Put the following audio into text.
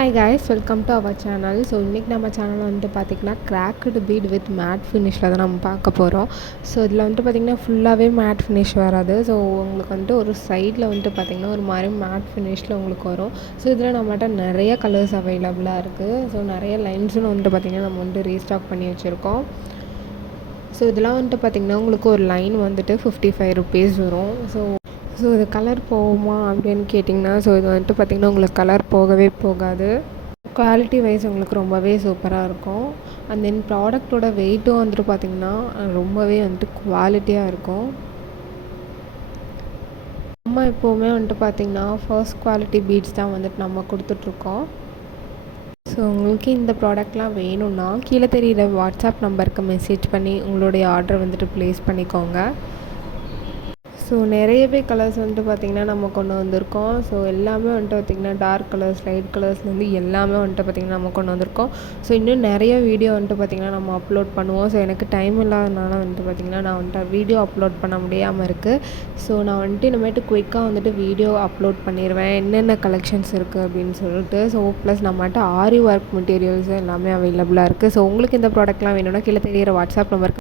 Hi guys, welcome to our channel. So இன்றைக்கி நம்ம channel வந்துட்டு பார்த்திங்கன்னா கிராக்டு பீட் வித் மேட் ஃபினிஷில் தான் நம்ம பார்க்க போகிறோம். ஸோ இதில் வந்துட்டு பார்த்திங்கன்னா ஃபுல்லாகவே மேட் ஃபினிஷ் வராது. ஸோ உங்களுக்கு வந்துட்டு ஒரு சைடில் வந்துட்டு பார்த்திங்கன்னா ஒரு மாதிரி மேட் ஃபினிஷில் உங்களுக்கு வரும். ஸோ இதில் நம்மகிட்ட நிறைய கலர்ஸ் அவைலபிளாக இருக்குது. ஸோ நிறைய லைன்ஸும் வந்துட்டு பார்த்திங்கன்னா நம்ம வந்துட்டு ரீஸ்டாக் பண்ணி வச்சுருக்கோம். ஸோ இதெல்லாம் வந்துட்டு பார்த்திங்கன்னா உங்களுக்கு ஒரு லைன் வந்துட்டு 55 rupees வரும். ஸோ இது கலர் போகுமா அப்படின்னு கேட்டிங்கன்னா, ஸோ இது வந்துட்டு பார்த்திங்கன்னா உங்களுக்கு கலர் போகவே போகாது. குவாலிட்டி வைஸ் உங்களுக்கு ரொம்பவே சூப்பராக இருக்கும். அண்ட் தென் ப்ராடக்டோட வெயிட்டும் வந்துட்டு பார்த்திங்கன்னா ரொம்பவே வந்துட்டு குவாலிட்டியாக இருக்கும். நம்ம எப்போவுமே வந்துட்டு பார்த்திங்கன்னா ஃபர்ஸ்ட் குவாலிட்டி பீட்ஸ் தான் வந்துட்டு நம்ம கொடுத்துட்ருக்கோம். ஸோ உங்களுக்கு இந்த ப்ராடக்ட்லாம் வேணும்னா கீழே தெரியிற வாட்ஸ்அப் நம்பருக்கு மெசேஜ் பண்ணி உங்களுடைய ஆர்டர் வந்துட்டு ப்ளேஸ் பண்ணிக்கோங்க. ஸோ நிறையவே கலர்ஸ் வந்துட்டு பார்த்திங்கன்னா நம்ம கொண்டு வந்திருக்கோம். ஸோ எல்லாமே வந்துட்டு பார்த்திங்கன்னா டார்க் கலர்ஸ், லைட் கலர்ஸ்லேருந்து எல்லாமே வந்துட்டு பார்த்திங்கன்னா நம்ம கொண்டு வந்திருக்கோம். ஸோ இன்னும் நிறைய வீடியோ வந்துட்டு பார்த்திங்கன்னா நம்ம அப்லோட் பண்ணுவோம். ஸோ எனக்கு டைம் இல்லாதனால வந்துட்டு பார்த்திங்கன்னா நான் வந்துட்டு வீடியோ அப்லோட் பண்ண முடியாமல் இருக்குது. ஸோ நான் வந்துட்டு இனிமேட்டு குயிக்காக வந்துட்டு வீடியோ அப்லோட் பண்ணிடுவேன் என்னென்ன கலெக்ஷன்ஸ் இருக்குது அப்படின்னு சொல்லிட்டு. ஸோ ப்ளஸ் நம்மகிட்ட ஆரி ஒர்க் மெட்டீரியல்ஸும் எல்லாமே அவைலபிளாக இருக்குது. ஸோ உங்களுக்கு இந்த ப்ராடக்ட்லாம் வேணும்னா கீழே தெரியிற வாட்ஸ்அப் நம்பருக்கு